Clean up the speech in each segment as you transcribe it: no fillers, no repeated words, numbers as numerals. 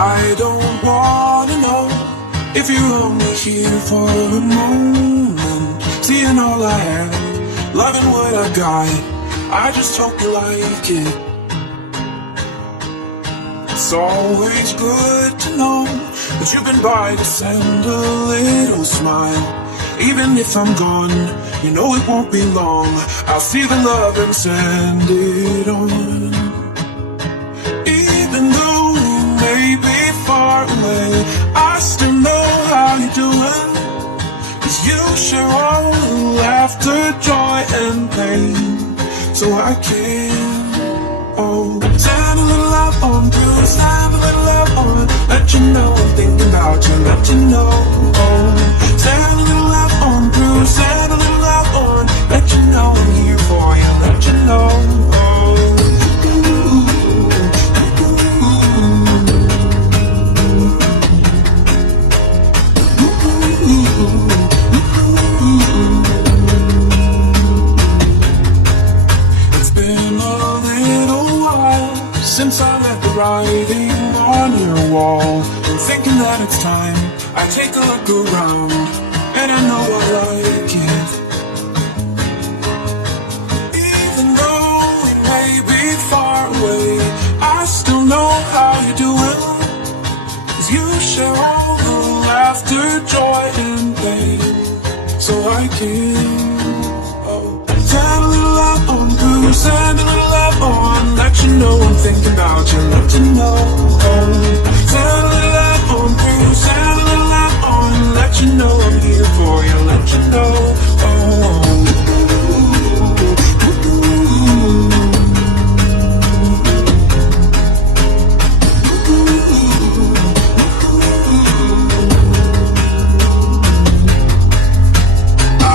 I don't wanna know if you're only here for a moment, seeing all I have, loving what I got. I just hope you like it. It's always good to know that you've been by to send a little smile. Even if I'm gone, you know it won't be long. I'll see the love and send it on. Even though we may be far away, I still know how you're doing. 'Cause you share all the laughter, joy and pain. So I can, send a little love on through, send a little love on. Let you know I'm thinking about you, let you know. Send a little love on through, send a little love on. Let you know I'm here for you, let you know. It's been a little while since I left the writing on your wall. I'm thinking that it's time I take a look around, and I know I like it. Even though we may be far away, I still know how you're doing. 'Cause you share all the laughter, joy and pain. So I can, send a little love on through, send a little love on. Let you know I'm thinking about you, let you know. Send a little love on through, send a little love on. Let you know I'm here for you, let you know.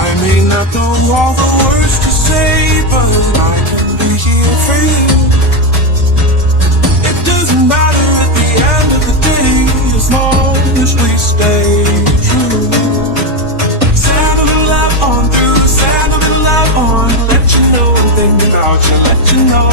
I may not know all the words to say, but I can be here for you. It doesn't matter at the end of the day, as long as we stay true. Send a little love on through, send a little love on. Let you know I'm thinking about you, let you know.